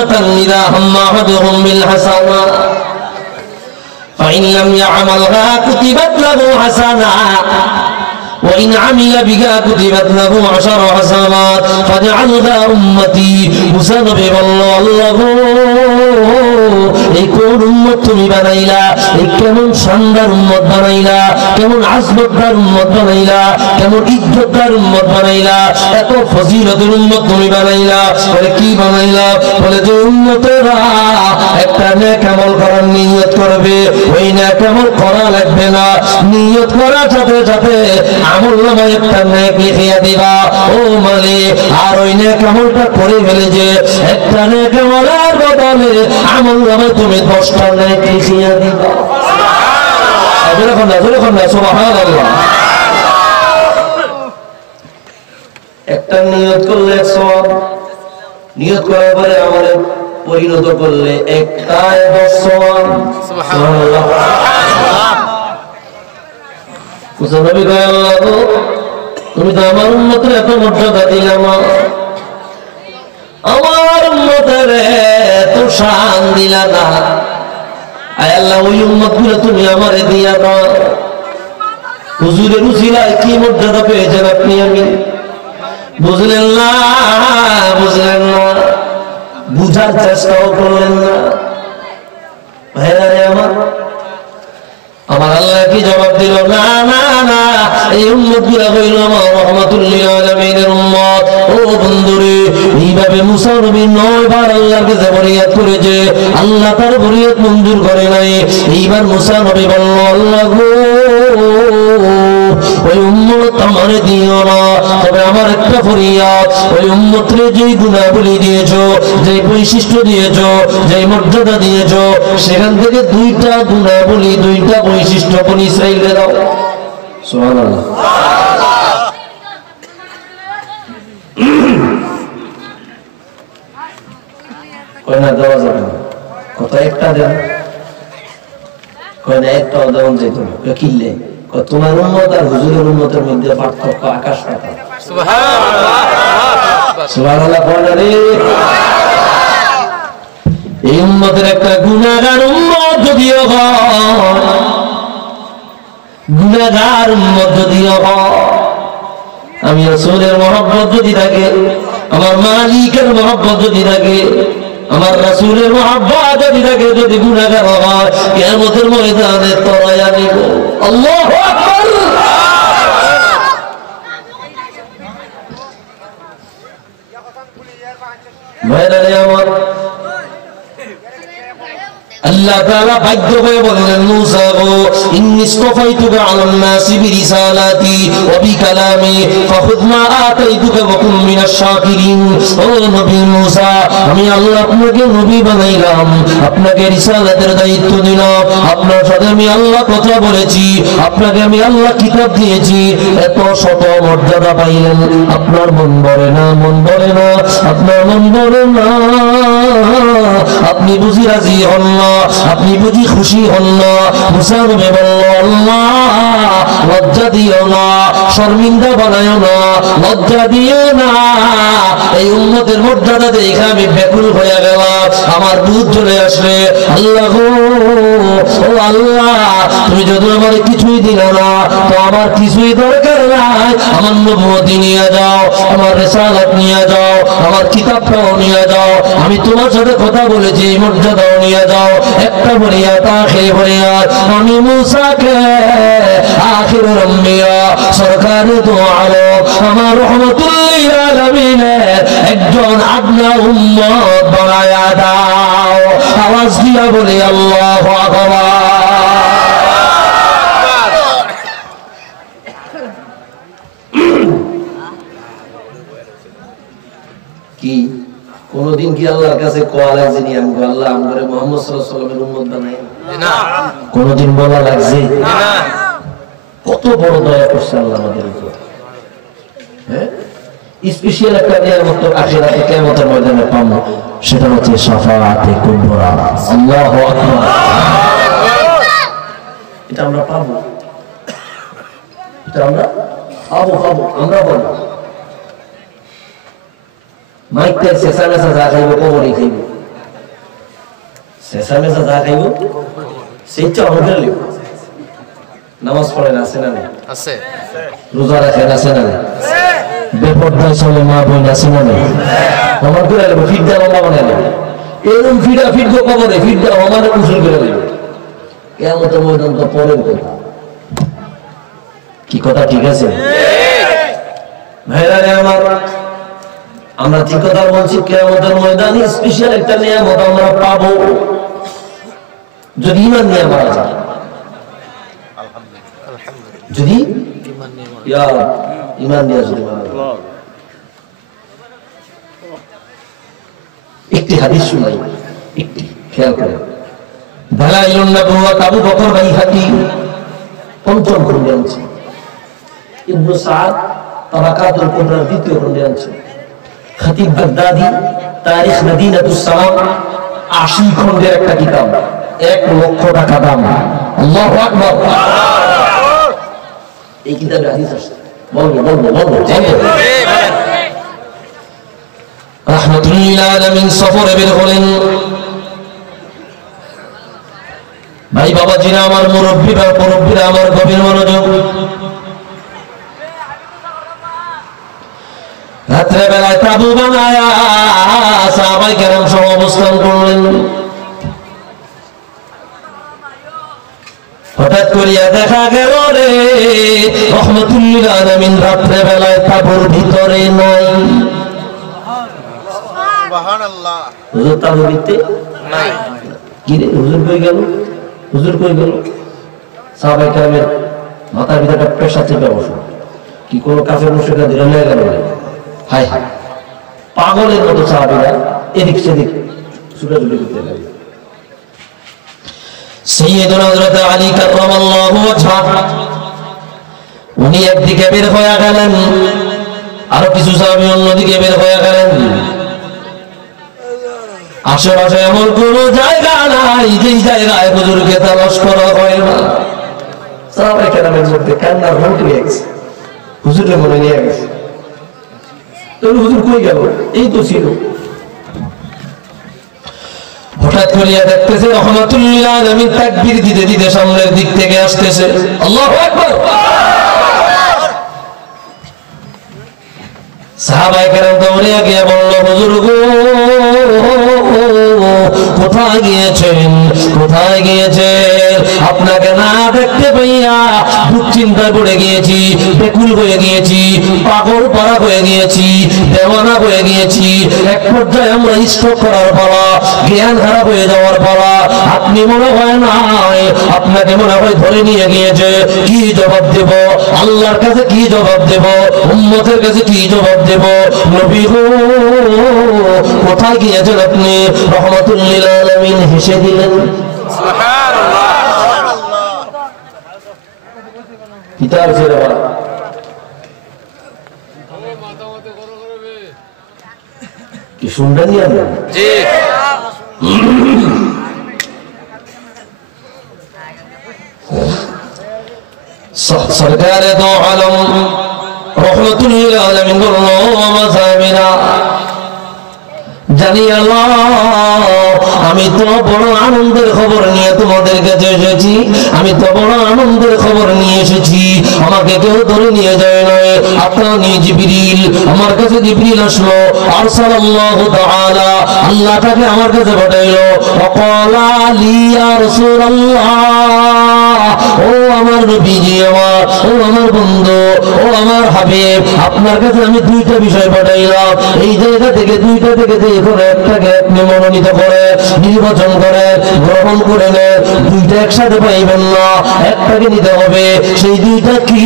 উম্মাতান ইযা হাম্মা আহাদুহুম বিল হাসানা ফাইন লাম ইয়া'মালহা কুতিবাত লাহু হাসানা وإن عمل بها كتبت له 10 حسنات فاجعلها أمتي মুসানবী আল্লাহু এই কোন উম্মত তুমি বানাইলা এই কেমন শানদার উম্মত বানাইলা কেমন আজমতদার উম্মত বানাইলা কেমন ইজ্জতদার উম্মত বানাইলা এত ফজিলতের উম্মত তুমি বানাইলা বলে কি বানাইলা বলে যে উম্মতেরা একটা নেক আমল করার নিয়ত করবে ওই নেক আমল করা লাগবে না নিয়ত করার সাথে সাথে আমলনামায় একটা নেক লিখিয়া দিবা ও মালিক আর ওই নেক আমলটা করে ফেলে যে একটা নেক আমলের বদলে আমলনামায় তুমি 10টা নেক লিখিয়া দিবা সুবহানাল্লাহ সুবহানাল্লাহ একটা নিয়ত করলে সওয়াব নিয়ত করার পরে আমলে পরিণত করলে একটায় 10 সওয়াব সুবহানাল্লাহ মুসানবী কয় আল্লাহ তুমি তো আমার উম্মতের এত মর্যাদা দিলে আমার উম্মতের এত শান দিলা না আয় আল্লাহ ওই উম্মতগুলো তুমি আমারে দিয়া দাও হুজুরের উসিলায় কি মর্যাদা পেয়েছেন আপনি আমি বুঝলেন না বুঝার চেষ্টাও করলেন না ভাইরা রে আমার আল্লাহ কি জবাব দিল না না না এই উম্মতগুলো হইল আমার রাহমাতুল লিল আলামিনের উম্মত ও বন্ধুরে এইভাবে মুসা নবী 9 বার আল্লাহকে ফরিয়াদ করেছে আল্লাহ তার ফরিয়াদ মঞ্জুর করে নাই এইবার মুসা নবী বলল আল্লাহ গো ওই উম্মত আমারে দিও না তবে আমার একটা ফরিয়াদ ওই উম্মতরে যেই গুণাবলী দিয়েছো যেই বৈশিষ্ট্য দিয়েছো যেই মর্যাদা দিয়েছো সেখান থেকে 2টা গুণাবলী 2টা বৈশিষ্ট্য বনি ইসরাইলকে দাও সুবহানাল্লাহ কয়না দেওয়া যাবে কত একটা দেন কয়না একটা দেওয়া যেত কিনলে তোমার উম্মত আর হুজুরের উম্মতের মধ্যে পার্থক্য আকাশ পাতাল সুবহানাল্লাহ সুবহানাল্লাহ বলেন এই উম্মতের একটা গুনাহগার উম্মত যদিও হয় গুনাহগার উম্মত যদিও হয় আমি রাসূলের মহব্বত যদি থাকে আমার মালিকের মহব্বত যদি থাকে আমার রাসূলের মহব্বত যদি থাকে যদি গুনাহগার হয় কিয়ামতের ময়দানে তরায়া নিব আল্লাহু আকবার ভাইরা আমার আল্লাহ তাআলা বাধ্য হয়ে বললেন মুসা গো ইন্নী ইসতাফাইতুকা আলান নাসি বিরিসালাতি ওয়া বিকালামি ফাখুয মা আতাইতুকা ওয়া কুন মিনাশ শাকিরিন ও নবী মুসা আমি আল্লাহ আপনাকে নবী বানাইলাম আপনাকে রিসালাতের দায়িত্ব দিলাম আপনার সাথে আমি আল্লাহ কথা বলেছি আপনাকে আমি আল্লাহ কিতাব দিয়েছি এত শত মর্যাদা পাইলেন আপনার মন ভরে না আপনার মন ভরে না আপনি বুঝি রাজি হন না আপনি বুঝি খুশি হন না মুসা নবী বলল আল্লাহ লজ্জা দিও না শর্মিন্দা বানায়ো না লজ্জা দিও না এই উম্মতের মর্যাদা দেখে আমি ব্যাকুল হয়ে গেলাম আমার দুধ চলে আসলে আল্লাহ ও আল্লাহ তুমি যদি আমার কিছুই দিলে না তো আমার কিছুই দরকার নাই আমার নবুয়তি নিয়ে যাও আমার রিসালাত নিয়ে যাও আমার কিতাবটাও নিয়ে যাও আমি তোমার সাথে কথা বলেছি মর্যাদাও নিয়ে যাও একটা ফরিয়াদ আখির ফরিয়াদ আমি মুসাকে আখিরুল আম্বিয়া সরকারি দু আলম আমার রাহমাতুল লিল আলামিনের একজন আপনা উম্মত বানায়া দাও আওয়াজ দিয়া বলি আল্লাহু আকবার কি কোনদিন কি আল্লাহর কাছে কোয়া লাগছে নি আমি আল্লাহ আমরে মুহাম্মদ সাল্লাল্লাহু আলাইহি ওয়াসাল্লামের উম্মত বানাই না কোনদিন বলা লাগছে না কত বড় দয়া করছে আল্লাহ আমাদের উপর হ্যাঁ স্পেশাল একটা নিয়ামত আখিরাতে কিয়ামতের ময়দানে পাবো সেটা হচ্ছে শাফাআতে কুবরা আল্লাহু আকবার এটা আমরা পাবো আমরা বলবো মাইকটা শেষা খাইবো কবরে খাইবো শেষা মেশা যা খাইব সেইটা আমাদের লিব নামাজ পড়েন আছে না আছে রোজা রাখেন আছে না বেপরদায় চলে মা বোন আছে না আমার করে নেব ফিট দেওয়া বানাই নেব এরকম ফিট গো কবরে ফিট দেওয়া আমার উসুল করে দেব কেমন ময়দান তো পরের কথা কি কথা ঠিক আছে ভাইরা রে আমার আমরা ঠিক কথা বলছি কিয়ামতের ময়দানে স্পেশাল একটা নিয়ামত আমরা পাবো যদি ঈমান নিয়ে মারা যায় যদি ঈমান নিয়ে যদি মারা যায় একটি হাদিস শুনাই একটি খেয়াল করে দালাইলুন নবুওয়াত আবু বকর বাইহাকি পঞ্চম খণ্ডে আছে ইবনে সাদ তাবাকাতুল কুবরা দ্বিতীয় খণ্ডে আছে খতিব বাগদাদি তারিখ মদিনাতুস সালাম 80 খণ্ডের একটা কিতাব 1 লক্ষ টাকা দাম আল্লাহু আকবার এই কিতাবে হাদিস আছে বলবো রাহমাতুল লিল আলামিন সফরে বের হলেন ভাই বাবাজিরা আমার মুরব্বিরা আমার গভীর মনোযোগ রাত্রে বেলায় তাবু বানায়া সাহাবায়ে কেরাম সহ অবস্থান করলেন হঠাৎ করিয়া দেখা গেল রে রাহমাতুল লিল আলামিন রাত্রে বেলায় তাবুর ভিতরে নাই সুবহানাল্লাহ হুজুর তাবুর ভিতরে নাই কি রে হুজুর কই গেল সাহাবায়ে কেরামের মাথার ভিতরে পেশা চেপে বসে কি কোন কাফের মুশরিকরা ধরে নিয়ে গেল হায় হায় পাগলের মতো সাহাবীরা এদিক সেদিক ছুটাছুটি করতে লাগলো সাইয়্যিদুনা হযরত আলী কাররামাল্লাহু ওয়াজহা উনি একদিকে বের হয়ে গেলেন আর কিছু সাহাবী অন্যদিকে বের হয়ে গেলেন আশেপাশে এমন কোন জায়গা নাই যে জায়গায় হুজুরকে তালাশ করা হয় না সাহাবায়ে কেরামের মধ্যে কান্নার রোড গেছে হুজুরের মনে নিয়ে গেছে তো হুজুর কই গেল এই তো ছিল হঠাৎ করিয়া দেখতেছে রাহমাতুল লিল আলামিন তাকবীর দিতে দিতে সামনের দিক থেকে আসতেছে আল্লাহু আকবার সাহাবায়ে কেরাম দৌড়ে গিয়ে বলল হুজুর গো কোথায় গিয়েছেন আপনাকে না দেখতে পাইয়া দুশ্চিন্তায় পড়ে গিয়েছি বেকুল হয়ে গিয়েছি পাগল পাড়া হয়ে গিয়েছি দেওয়ানা হয়ে গিয়েছি এক পর্যায়ে আমরা স্ট্রোক করার পালা জ্ঞান হারা হয়ে যাওয়ার পালা আপনি মনে হয় নাই আপনাকে মনে হয় ধরে নিয়ে গিয়েছে কি জবাব দেব আল্লাহর কাছে কি জবাব দেব উম্মতের কাছে কি জবাব দেব নবী গো কোথায় গিয়েছেন আপনি রাহমাতুল লিল আলামিন হেসে দিলেন সুবহানাল্লাহ কিতাব ছেড়ে বলা কি শুনবেন না জি সরকারে দো আলম রাহমাতুল লিল আলামিন বলল মাসামিনা জানি আল্লাহ আমি তো বড় আনন্দের খবর নিয়ে তোমাদের কাছে এসেছি আমাকে কেউ ধরে নিয়ে যায় নয় আতানি জিবরিল আমার কাছে জিবরিল আসলো আরসালাল্লাহু তাআলা আল্লাহ তাকে আমার কাছে পাঠাইলো ওয়াকালা লি ইয়া রাসূলুল্লাহ ও আমার নবীজি ও আমার বন্ধু ও আমার হাবিব আপনার কাছে আমি দুইটা বিষয় পাঠাইলাম এই জায়গা থেকে দুইটা থেকে যে কোনো একটাকে আপনি মনোনীত করে নির্বাচন করে গ্রহণ করে নেন দুইটা একসাথে পাইবেন না একটাকে নিতে হবে সেই দুইটা কি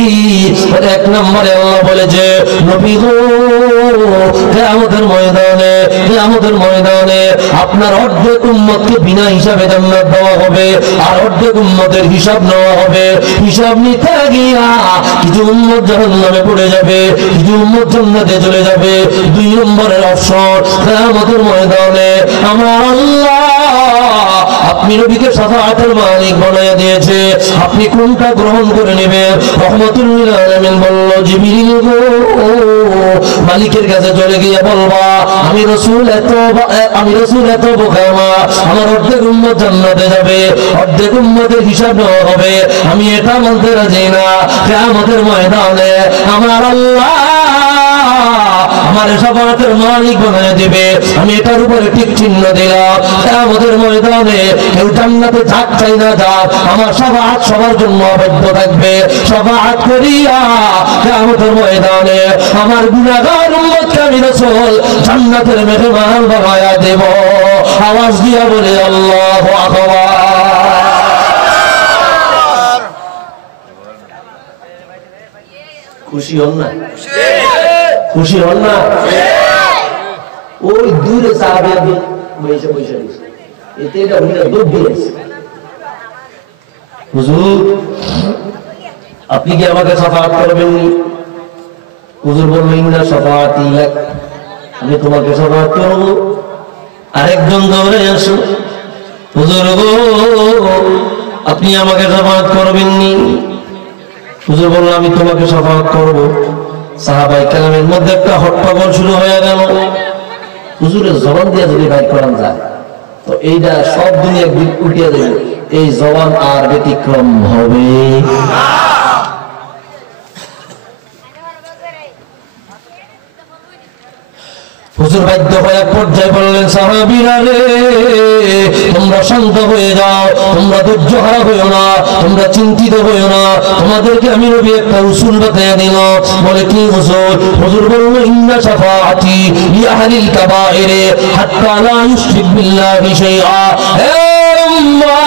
এক নম্বরে আল্লাহ বলেছে নবী গো কিয়ামতের ময়দানে আপনার অর্ধেক উম্মতকে বিনা হিসাবে জান্নাত দেওয়া হবে আর অর্ধেক উম্মতের হিসাব নেওয়া হবে হিসাব নিতে গিয়া কিছু উম্মত জাহান্নামে পড়ে যাবে কিছু উম্মত জান্নাতে চলে যাবে দুই নম্বরের অপশন কিয়ামতের ময়দানে আমার আল্লাহ আমি নবীকে শাফাআতের মালিক বানায়া দিয়েছে, আপনি কোনটা গ্রহণ করে নেবেন? রহমাতুল লিল আলামিন বলল, জিবরিল গো, মালিকের কাছে চলে গিয়ে বলবা আমি রাসূল এত বোকা না, আমার অর্ধেক উম্মত জান্নাতে যাবে, অর্ধেক উম্মতের হিসাব নেওয়া হবে, আমি এটা মানতে রাজি না। কিয়ামতের ময়দানে আমার আল্লাহ আমার শাফাআতের মালিক বানায় দিবে, আমি এটার উপরে টিক চিহ্ন দিলাম। কিয়ামতের ময়দানে কেউ জান্নাতে যাক চাই না যাক, আমার শাফাআত সবার জন্য অবৈধ থাকবে। শাফাআত করিয়া কিয়ামতের ময়দানে আমার গুনাহগার উম্মতকে আমি রাসূল জান্নাতের মেহমান বানায়া দেব। আওয়াজ দিয়া বলে আল্লাহু আকবার। খুশি হন না? খুশি হন না? ওই দূরে সাহাবীরা বসে বসে এতে এটা হইলা দৌড় দিয়েছে, হুজুর আপনি কি আমাকে শাফাআত করবেন? হুজুর বললেন ইন্না শাফাআতি লাক, আমি তোমাকে শাফাআত করব। আরেকজন দৌড়ে আসো, হুজুর গো আপনি আমাকে শাফাআত করবেন নি? হুজুর বলল আমি তোমাকে শাফাআত করব। সাহাবায়ে কেরামের মধ্যে একটা হট্টগোল শুরু হয়ে গেল। হুজুরের জবান দিয়ে যদি বাইর করা যায় তো এইটা সব দুনিয়া উঠিয়ে দেবে, এই জবান আর ব্যতিক্রম হবে না। হুজুর বাধ্য হয়ে এক পর্যায়ে বললেন, সাহাবীরা রে তোমরা শান্ত হয়ে যাও, তোমরা ধৈর্যহারা হইও না, তোমরা চিন্তিত হইও না, তোমাদেরকে আমি নবী একটা উসুল বাতায়া দিল। বলে কি উসুল? হুজুর বলল ইন্না শাফাআতি লিআহলিল কাবাইর হাত্তা লা ইউশরিক বিল্লাহি শাইআ। হে উম্মাত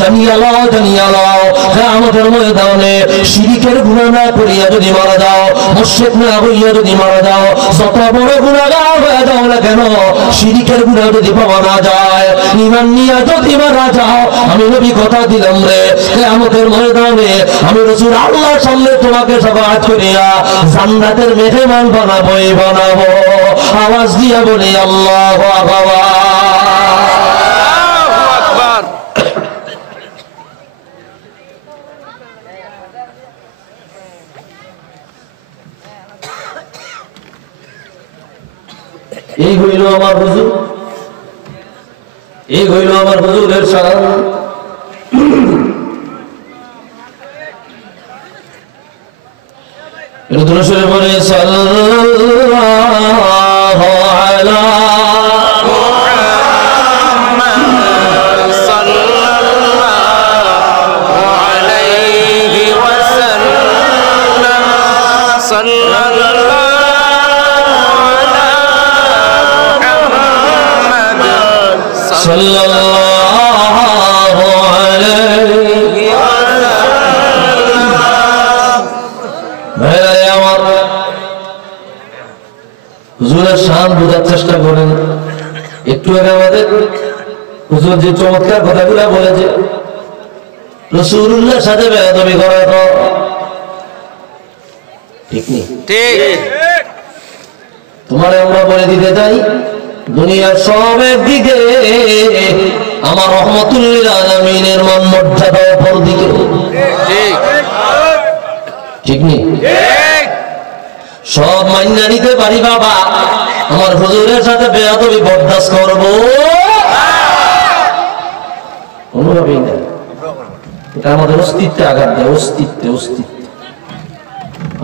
জানিয়া লও কিয়ামতের ময়দানে শিরকের গুনাহ না করিয়া যদি মারা যাও, মুশরিক না হইয়া যদি মারা যাও, যত বড় গুনাহগার হয়ে যাও না কেন, শিরকের গুনাহ যদি পাওয়া না যায়, ঈমান নিয়ে যদি মারা যাও, আমি নবী কথা দিলাম রে কিয়ামতের ময়দানে আমি রাসূল আল্লাহর সামনে তোমাকে শাফাআত করিয়া জান্নাতের মেহমান বানাবোই বানাবো। আওয়াজ দিয়া বলি আল্লাহু আকবার। এই হইল আমার হুজুর, এই হইল আমার হুজুরের শান। এটা তো শুনে বলে সাল্লাল্লাহু আলা হুজুরের শান বোঝার চেষ্টা করেন। একটু আগে আমাদের হুজুর যে চমৎকার কথাগুলা বলেছে, রাসূলুল্লাহর সাথে বেয়াদবি করা তো ঠিক নেই। তোমার আমরা বলে দিতে চাই, দুনিয়ার সবের দিকে আমার রহমাতুল লিল আলামিনের মান মর্যাদা উপর দিকে, ঠিক নেই? সব মাইনা নিতে পারি বাবা, আমার হুজুরের সাথে বেয়াদবি বরদাস্ত করবো কোনোভাবেই না। এটা আমাদের অস্তিত্বে আঘাত দেয়, অস্তিত্বে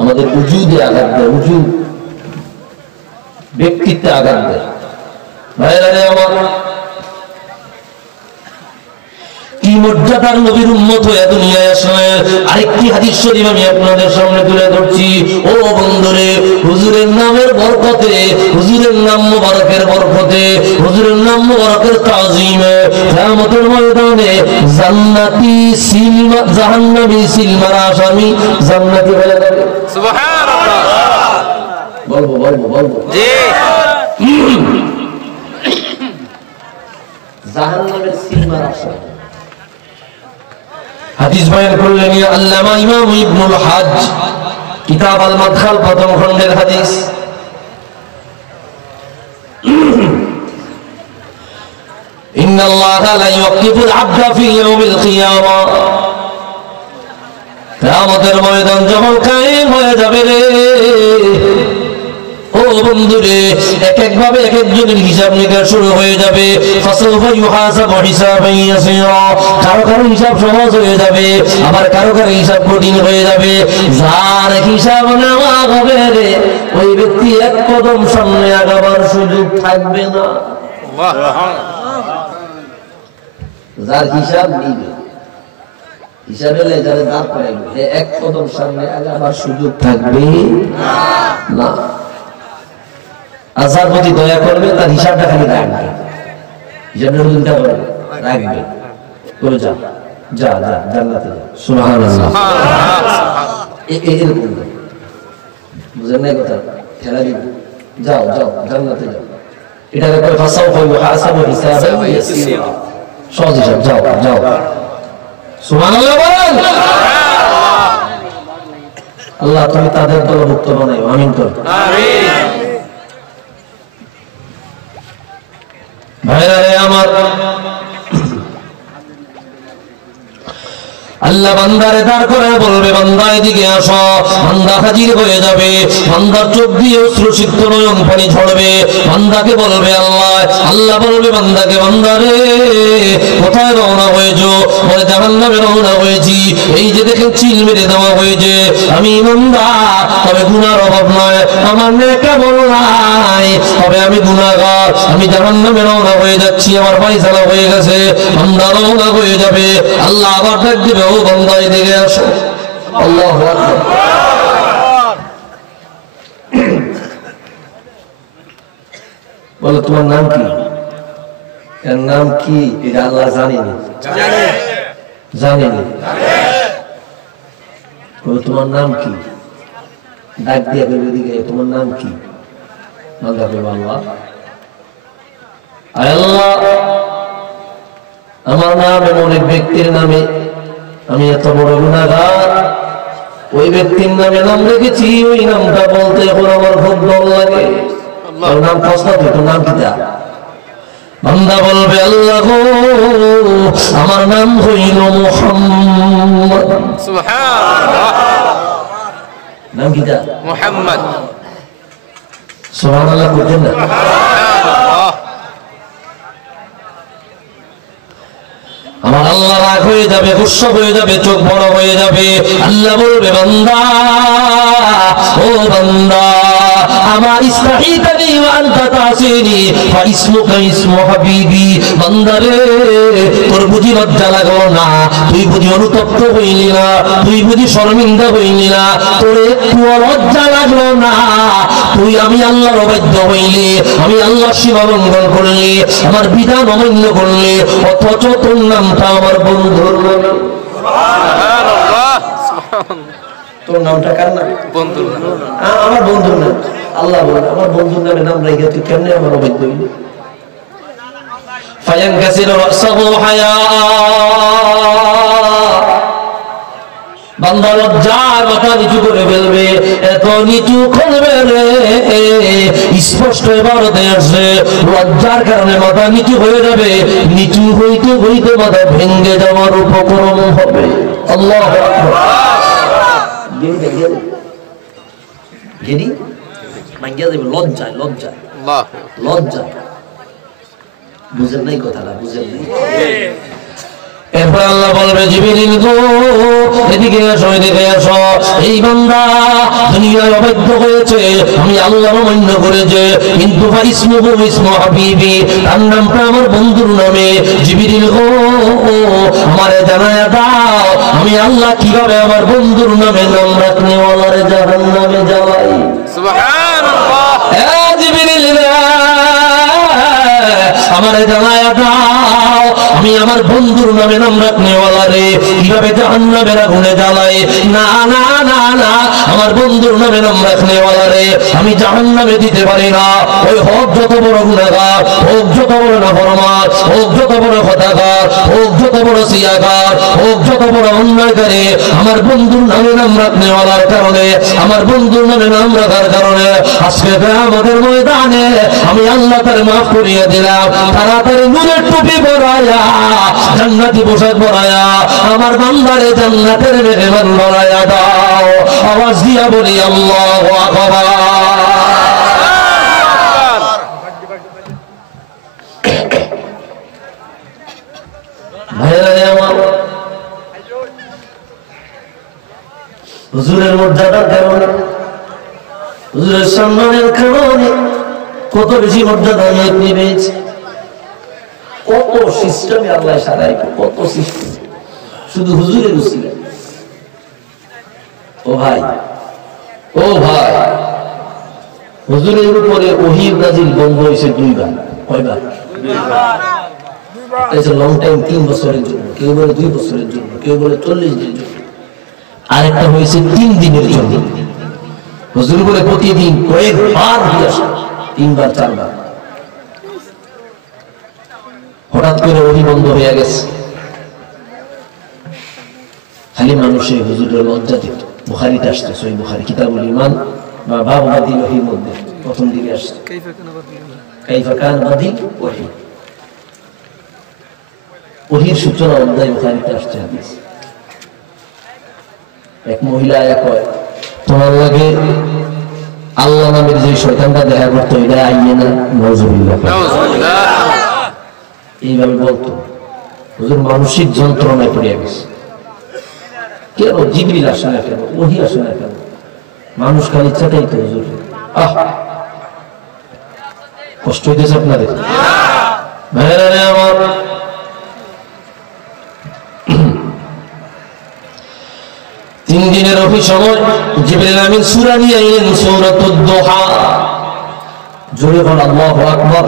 আমাদের উজুদে আঘাত দেয়, উজুদ ব্যক্তিত্বে আঘাত দেয়। ভাইরা রে আমার, কি মর্যাদার নবীর উম্মত হয়ে দুনিয়ায় আসলেন। আরেকটি হাদিস শরীফ আমি আপনাদের সামনে তুলে ধরছি। ও বন্ধুরে, হুজুরের নামের বরকতে, হুজুরের নাম মুবারকের বরকতে, হুজুরের নাম মুবারকের তাজিমে কিয়ামতের ময়দানে জান্নাতি সিলমা জাহান্নামী সিলমার আসামি জান্নাতি হয়ে যাবে। সুবহানাল্লাহ। বলবো জি। জাহান্নামের সিলমার আসামি হাদিস বয়ান করলেন আল্লামা ইমাম ইবনুল হজ কিতাব আল মাদখাল প্রথম খণ্ডের হাদিস। ইন্নাল্লাহা লা ইউকিফুল আবদা ফি ইয়াউমিল কিয়ামা কিয়ামতের ময়দান যখন কায়েম হয়ে যাবে রে ও বন্ধুরে এক এক ভাবে এক একজনের হিসাব নিকাশ শুরু হয়ে যাবে ফাসাউফা ইউহাসাবু হিসাবান ইয়াসীরা কারো কারো হিসাব সহজ হয়ে যাবে আবার কারো কারো হিসাব কঠিন হয়ে যাবে যার হিসাব নেওয়া হবে রে ওই ব্যক্তি এক কদম সামনে আগাবার সুযোগ থাকবে না যার হিসাব নিবে হিসাবে লেজারে দাঁড় করাইবে এক কদম সামনে আগাবার সুযোগ থাকবে না আজার প্রতি দয়া করবে তার হিসাবটা খালি রাখবে হিসাবটা চিন্তা করবে রাখবে করে যা যা যা জান্নাতে যা সুবহানাল্লাহ এরকম বুঝেন না কথা খেলা দিন যাও যাও জান্নাতে যাও এটাকে করে ফাসাউফা ইউহাসাবু হিসাবান ইয়াসীরা সহজ হিসাব যাও যাও সুবহানাল্লাহ বলেন আল্লাহ তুমি তাদের দলভুক্ত বানাও আমিন কর আমিন ভাইরা রে আমার আল্লাহ বান্দারে দাঁড় করে বলবে বান্দা এদিকে আসো বান্দা হাজির হয়ে যাবে বান্দার চোখ দিয়ে অশ্রুসিক্ত নয়ন পানি ঝরবে বান্দাকে বলবে আল্লাহ আল্লাহ বলবে বান্দাকে বান্দারে কোথায় রওনা হয়েছো বলে জাহান্নামে রওনা হয়েছি এই যে দেখে চিল মেরে দেওয়া হয়েছে আমি ইমানদার তবে গুনার অভাব নয় আমার নেক আমল নাই তবে আমি গুনাহগার আমি জাহান্নামে রওনা হয়ে যাচ্ছি আমার ফয়সালা হয়ে গেছে বান্দা রওনা হয়ে যাবে আল্লাহ আবার ডাক দিবে ও বান্দা এদিকে আসো আল্লাহু আকবার বলো তোমার নাম কি এর নাম কি এটা আল্লাহ জানেনি জানেনি বলো তোমার নাম কি ডাক দিয়ে বলবে এদিকে তোমার নাম কি বান্দা বলবে আল্লাহ আল্লাহ আমার নাম এমন এক ব্যক্তির নামে আমি এত বড় গুনাহগার ওই ব্যক্তির নামে নাম রেখেছি ওই নামটা বলতে এখন আমার খুব ডর লাগে ওর নাম প্রশ্ন তোর নাম কি দা বান্দা বলবে আল্লাহ গো আমার নাম হইল মুহাম্মদ সুবহানাল্লাহ নাম কি দা মুহাম্মদ সুবহানাল্লাহ বলেন না আমার আল্লাহ রাগ হয়ে যাবে গুসা হয়ে যাবে চোখ বড় হয়ে যাবে আল্লাহ বলবে বান্দা ও বান্দা আমার ইসলাহিতানি ওয়া আনতা তাসিনি ফা ইসমুকা ইসমু হাবিবি বান্দা রে তোর বুঝি লজ্জা লাগলো না তুই বুঝি অনুতপ্ত হইলি না তুই বুঝি শর্মিন্দা হইলি না তোর একটু লজ্জা লাগলো না তুই আমি আল্লাহর অবাধ্য হইলি আমি আল্লাহর সীমা লঙ্ঘন করলি আমার বিধান অমান্য করলি অথচ তোর নামটা আমার বন্ধুর নাম সুবহানাল্লাহ তোর নামটা কার নাম বন্ধুর নাম আমার বন্ধুর নাম আল্লাহ বলে আমার বন্ধুর নামে নাম রেখে তুই কেমনে আমার অবাধ্য হইলি ফায়ানকাসিরু রাসাহু হায়া বান্দা লজ্জার মাথা নিচু করে ফেলবে এত নিচু করবে রে স্পষ্ট এবারতে আসছে লজ্জার কারণে মাথা নিচু হয়ে যাবে নিচু হইতে হইতে মাথা ভেঙে যাওয়ার উপক্রম হবে আল্লাহু আকবার লজ্জায় লজ্জায় লজ্জা বুঝেন নাই কথাটা বুঝেন নাই এরপর আল্লাহ বলবে জিবরিল গো এদিকে আসো এদিকে আসো এই বান্দা দুনিয়ায় অবাধ্য হয়েছে আমি আল্লাহর অমান্য করেছে কিন্তু ইসমুহু ইসমু হাবিবি তার নামটা আমার বন্ধুর নামে জিবরিল গো আমারে জানায়া দাও আমি আল্লাহ কিভাবে আমার বন্ধুর নামে নাম রাখনে ওয়ালারে জাহান্নামে জ্বালাই সুবহানাল্লাহ এ জিবরিল আমারে জানায়া দাও আমি আমার বন্ধুর নামে নাম রাখনে ওয়ালারে কিভাবে জাহান্নামের আগুনে জ্বালাই না না না না আমার বন্ধুর নামে নাম রাখনে ওয়ালারে আমি জাহান্নামে দিতে পারি না ওই হোক যত বড় গুনাহগার হোক যত বড় নাফরমান হোক, যত বড় কথাকার হোক, যত বড় সিয়াকার হোক, যত বড় অন্যায়কারী, আমার বন্ধুর নামে নাম রাখনেওয়ালার কারণে, আমার বন্ধুর নামে নাম রাখার কারণে আজকে আমাদের ময়দানে আমি আল্লাহ তার মাফ করিয়ে দিলাম। তাড়াতাড়ি নূরের টুপি পরায়া, জান্নাতি পোশাক পরায়া আমার বান্দারে জান্নাতের মেহমান বানায়া দাও। আওয়াজ দিয়া বলি আল্লাহু আকবার। ভাইরা আমার, হুজুরের মর্যাদার কারণে, হুজুরের সম্মানের কারণে কত বেশি মর্যাদা আপনি পেয়েছে। কত সিস্টেমে আল্লাহ সারাই, কত সিস্টেম শুধু হুজুরের উসিলা। ও ভাই, ও ভাই, হুজুরের উপরে ওহী নাজিল বন্ধ হয়েছে 2 বার। কয়বার? 2 বার। লং টাইম, 3 বছরের জন্য, কেউ বলে 2 বছরের জন্য, কেউ বলে 40 দিনের জন্য, আরেকটা হয়েছে 3 দিনের জন্য। হুজুর বলে প্রতিদিন কয়েকবার হয়ে আসে, 3 বার 4 বার। হঠাৎ করে ওহী বন্ধ হয়ে গেছে। খালি মানুষের হুজুরের লজ্জা দিত। বুখারীতে আসছে, সহিহ বুখারী কিতাবুল ঈমান বা বাব বাদিল ওহীর মধ্যে প্রথম দিকে আসছে কাইফা কান বাদিল ওহী। ওহীর সূচনা অধ্যায় বুখারীতে আসছে হাদিস। এক মহিলা আয়া কয়, তোমার লাগে আল্লাহ নামের যে শয়তানটা দেখা করতো এটা আইয়ে না, নাউজুবিল্লাহ, এইভাবে বলতো। হুজুর মানসিক যন্ত্রণায় পড়ে গেছে। কেন জিবরিল আসে না, কেন ওহী আসে না, কেন মানুষ খালি চাটাই তো হুজুর। কষ্ট হইতেছে আপনাদের? ভাইরা আমার, 3 দিনের ওহী সময় জিবরিল আমিন সূরা নিয়ে এলেন, সূরাতুদ দুহা। জোরে বল আল্লাহু আকবার।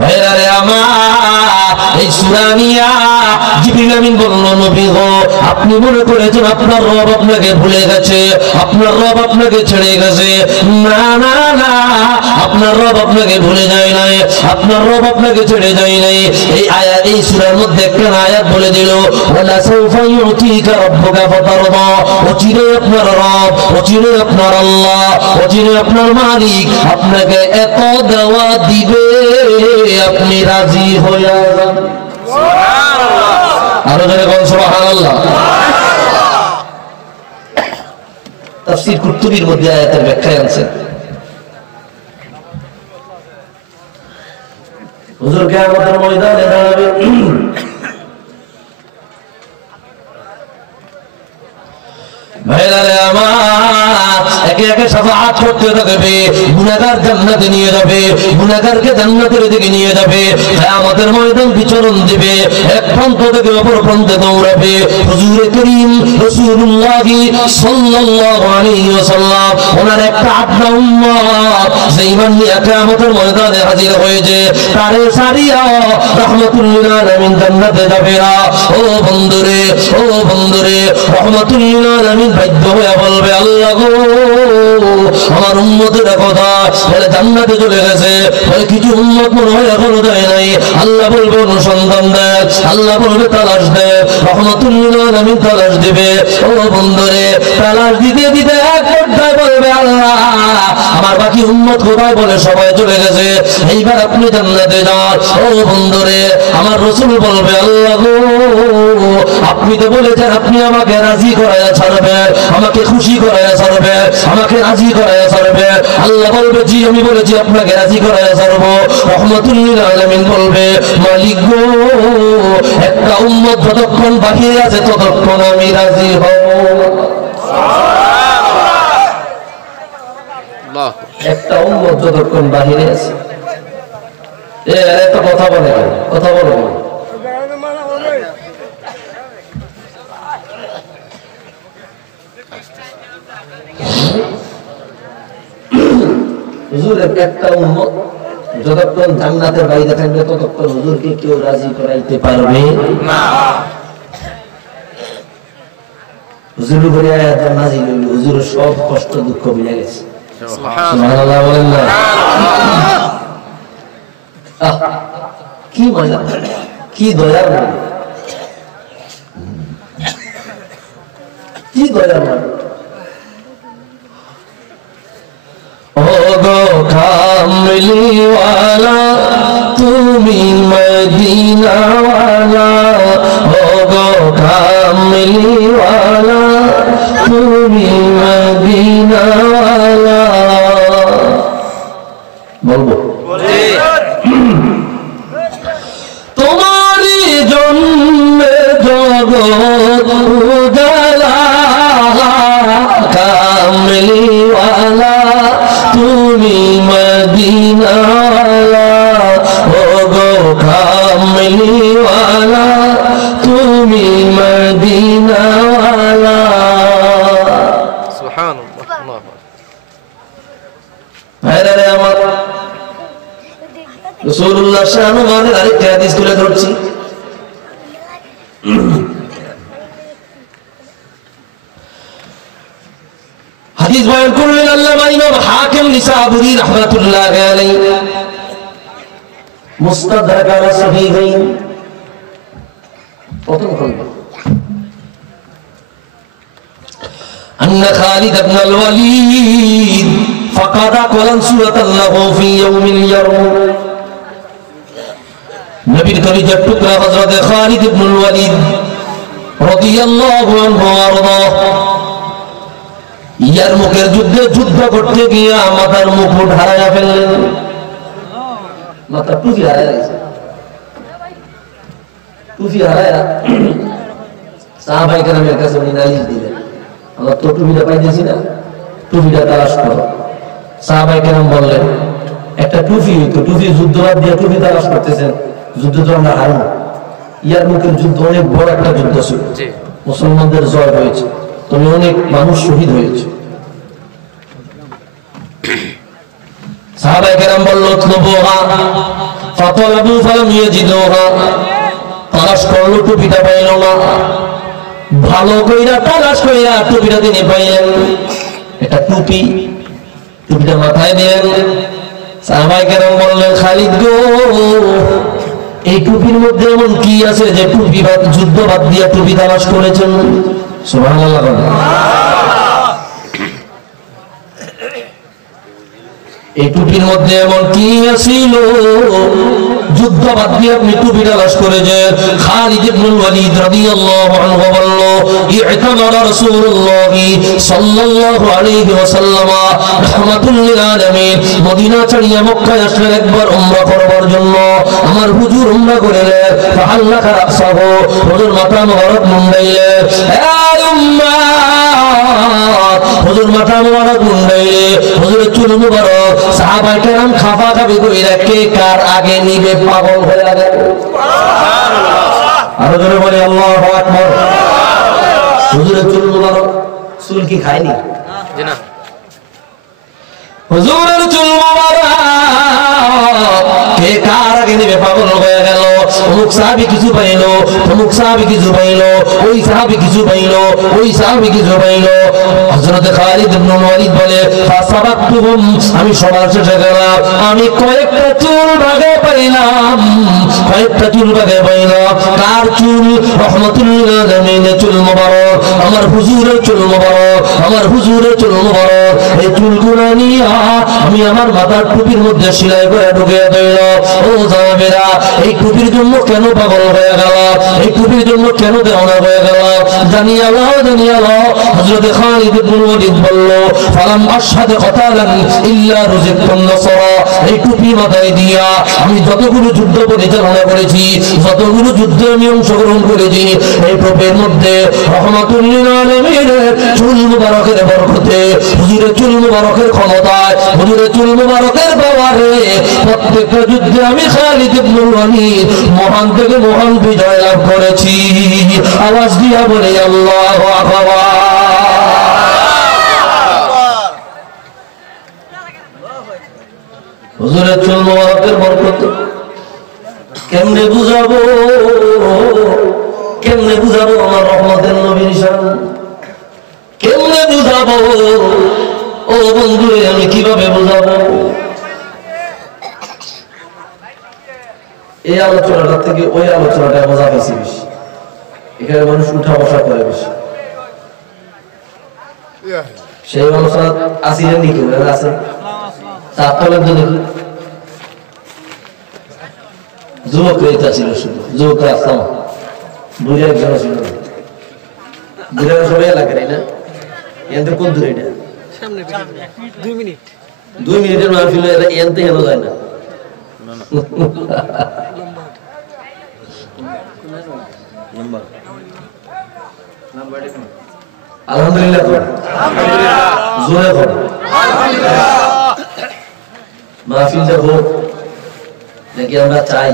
ভাইরা রে আমার, এই সূরা নিয়া জিবরিল আমিন বলল, নবী গো, আপনি মনে করেছেন আপনার রব আপনাকে ভুলে গেছে, আপনার রব আপনাকে ছেড়ে গেছে। না না না, আপনার রব আপনাকে ভুলে যায় নাই, আপনার রব আপনাকে ছেড়ে যায় নাই। এই আয়াত, এই সূরার মধ্যে একটা আয়াত বলে দিল, ওয়ালা সাউফা ইউতিকা রাব্বুকা ফাতারদা। অচিরে আপনার রব, অচিরে আপনার আল্লাহ, অচিরে আপনার মালিক আপনাকে এত দেওয়া দিবে আপনি রাজি হয়ে যান। আরো জোরে বলুন সুবহানাল্লাহ। তাফসীর কুরতুবীর মধ্যে আয়াতের ব্যাখ্যায় আনছেন, হুজুর কিয়ামতের ময়দানে দাঁড়াবে, ভাইরা রে আমার, একে একে শাফাআত করতে থাকবে। গুনাহগার জান্নাতে নিয়ে যাবে, গুনাহগারকে জান্নাতের দিকে নিয়ে যাবে। কিয়ামতের ময়দান বিচরণ দিবে, এক প্রান্ত থেকে অপর প্রান্তে দৌড়াবে। হুজুর করিম রাসূলুল্লাহ সাল্লাল্লাহু আলাইহি ওয়াসাল্লাম ওনার একটা আবদা উম্মত যে ঈমান নিয়ে কিয়ামতের ময়দানে হাজির হয়েছে, তারে সারিয়া রাহমাতুল লিল আলামিন জান্নাতে যাবে না। ও বন্ধুরে, ও বন্ধুরে, রাহমাতুল লিল আলামিন বাধ্য হয়ে বলবে, আল্লাহ গো, আমার উম্মতের কথা বলে জান্নাতে চলে গেছে, বলে কিছু উম্মত মনে হয় এখনো যায় নাই। আল্লাহ বলবে অনুসন্ধান দেয়, আল্লাহ বলবে তালাশ দেয়, রাহমাতুল লিল আলামিন তালাশ দিবে। ও বন্ধুরে, তালাশ দিতে দিতে এক পর্যায়ে বলবে, আল্লাহ আমার বাকি উম্মত কোথায়? বলে সবাই চলে গেছে, এইবার আপনি জান্নাতে যান। ও বন্ধুরে, আমার রাসূল বলবে, আল্লাহ গো, আপনি তো বলেছেন আপনি আমাকে রাজি করায়া ছাড়বেন, আমাকে খুশি করায়া ছাড়বেন, আমাকে রাজি করায়া ছাড়বেন। আল্লাহ বলবে, জি আমি বলেছি আপনাকে রাজি করায়া ছাড়বো। রাহমাতুল লিল আলামিন বলবে, মালিক গো, একটা উম্মত যতক্ষণ বাকি আছে ততক্ষণ আমি রাজি হব। একটা উম্মত যতক্ষণ বাহিরে আছে, একটা কথা বলে, কথা বলো, হুজুরের একটা উম্মত যতক্ষণ জান্নাতের বাইরে থাকবে ততক্ষণ হুজুরকে কেউ রাজি করাইতে পারবে না। হুজুরের উপরে আয়াত নাযিল হইল, হুজুরের সব কষ্ট দুঃখ মিলে গেছে। সুবহানাল্লাহ বলেন না? কি মজা, কি দয়ার মানুষ, কি দয়ার মানুষ। ও গো কামলিওয়ালা তুমি মদিনাওয়ালা, ও গো কামলিওয়ালা তুমি মদিনাওয়ালা। বলবো তোমারই জন্মে জগৎ উজালা, কামলিওয়ালা তুমি মদিনাওয়ালা, ও গো কামলিওয়ালা তুমি মদিনাওয়ালা। সুবহানাল্লাহ। ভাইরা আমার, রাসূলুল্লাহ শানুমানের আরেকটা হাদিস তুলে ধরছি। হাদিস বয়ান করলেন আল্লামা ইমাম হাকিম নিসাবুরি রাহমাতুল্লাহি আলাইহি, মুস্তাদরাক আলা সহিহাইন, প্রথম খণ্ড। আন্না খালিদ ইবনে আল ওয়ালিদ ফাকাদা কুলান সূরাতাল্লাহু ফি ইয়াউমিল ইয়ারমুক। নবীর কলিজার টুকরা হযরত খালিদ ইবনে আল ওয়ালিদ রাদিয়াল্লাহু আনহু ওয়ারদাহ ইয়ারমুকের যুদ্ধে যুদ্ধ করতে গিয়ে মাথার মুকুট হারায়া ফেললেন, মাথার টুপি হারায়া গেছে। টুপি হারায়া সাহাবায়ে কেরামের কাছে উনি নালিশ দিলেন, আমরা তো টুপিটা পাইতেছি না, টুপিটা তালাশ করো। সাহাবায়ে কেরাম বললেন, একটা টুপি হইতো, টুপি যুদ্ধবাদ দিয়ে টুপি তালাশ করতেছেন, যুদ্ধ তো আমরা হারব। ইয়ারমুকের যুদ্ধ অনেক বড় একটা যুদ্ধ ছিল, মুসলমানদের জয় হয়েছে, তুমি অনেক মানুষ শহীদ হয়েছে। সাহাবায়ে কেরাম বলল, তলবুহা ফাতালাবু ফালাম ইয়াজিদুহা, তালাশ করলো টুপিটা পাইল না, ভালো কইরা তালাশ কইরা টুপিটা তিনি পাইলেন। এটা টুপি, টুপিটা মাথায় দিলেন। সাহাবায়ে কেরাম বললেন, খালিদ গো, এই টুপির মধ্যে এমন কি আছে যে টুপি বাদ যুদ্ধ বাদ দিয়া টুপি তালাশ করেছেন? সুবহানাল্লাহ। এই টুপির মধ্যে এমন কি ছিল যুদ্ধ বাদ দিয়ে আপনি টুপি তালাশ করেছেন? খালিদ ইবনে ওয়ালিদ রাদিয়াল্লাহু আনহু বলল, ইতামারা রাসূলুল্লাহ সাল্লাল্লাহু আলাইহি ওয়াসাল্লাম রাহমাতুল লিল আলামিন, মদিনা ছাড়িয়া মক্কায় আসলেন একবার উমরা করবার জন্য। আমার হুজুর উমরা করিলেন, ফাআল্লাকা রাসাহু, হুজুর মাথা মোবারক মুন্ডাইলেন। এই উম্মাত, হুজুর মাথা মোবারক মুন্ডাইলে, হুজুরের চুল মোবারক। সাহাবায়ে কেরাম খাফা খাবি কইরা কে কার আগে নিবে পাগল হয়ে গেল। সুবহানাল্লাহ। আরো জোরে বলি আল্লাহু আকবার। হুজুরের চুল মোবারক, চুল কি খায়নি? জি না। হুজুরের চুল মোবারক কে কার আগে নিবে পাগল হয়ে গেল। অমুক সাহাবী কিছু পাইলো, অমুক সাহাবী কিছু পাইলো, ওই সাহাবী কিছু পাইলো, ওই সাহাবী কিছু পাইলো। হযরত খালিদ ইবনে ওয়ালিদ বলে, ফাসাবাতুহুম, আমি সবার শেষে গেলাম, আমি কয়েকটা চুল ভাগে পাইলাম, কয়েকটা চুল ভাগে পাইলাম। কার চুল? রাহমাতুল লিল আলামিনের চুল মোবারক, আমার হুজুরের চুল মোবারক, আমার হুজুরের চুল মোবারক। এই চুলগুলো নিয়ে আমি আমার মাথার টুপির মধ্যে সেলাই করে ঢুকিয়ে দিলাম। ও সাহাবীরা, এই টুপির জন্য কেন পাগল হয়ে গেল? এই টুপির জন্য কেন দেওয়ানা হয়ে গেল? জানিয়ে আল্লাহ, জানিয়ে আল্লাহ। হযরত খালিদ ইবনে ওয়ালিদ বলল, ফালাম আশহাদু কতালান ইল্লা রুজিকতুন নাসরা, এই টুপি মাথায় দিয়া আমি যতগুলো যুদ্ধ পরিচালনা করেছি, যতগুলো যুদ্ধে আমি অংশগ্রহণ করেছি, এই টুপির মধ্যে রাহমাতুল লিল আলামিনের চুল মুবারকের বরকতে, হুজুরের চুল মুবারকের ক্ষমতায়, হুজুরের চুল মুবারকের পাওয়ারে প্রত্যেকটা যুদ্ধে আমি খালিদ ইবনে ওয়ালিদ মহান থেকে মহান বিজয় লাভ করেছি। আওয়াজ দিয়া বলে আল্লাহু আকবার। হুজুরের চুল মুবারকের বরকত কেমনে বুঝাবো, কেমনে বুঝাবো আমার রহমতের নবীর শান? বন্ধুরে আমি কিভাবে বোঝাবো? এই আলোচনাটা থেকে ওই আলোচনাটা মজা পেয়েছি বেশি। এখানে মানুষ উঠা বসা করে বেশি। সেই আলোচনা আসিলেন নি কেউ আছে? চারতলের তো দেখুন যুবকরা ছিল, শুধু যুবকরা আসতাম, বুঝে একজন ছিল না। বুঝে সবাই এলাকার না, এনতে কোন দূরে এটা 2 মিনিটের মাহফিল এনতে হেলো যায় না। আলহামদুলিল্লাহ জোরে হোক, মাহফিলটা হোক নাকি আমরা চাই?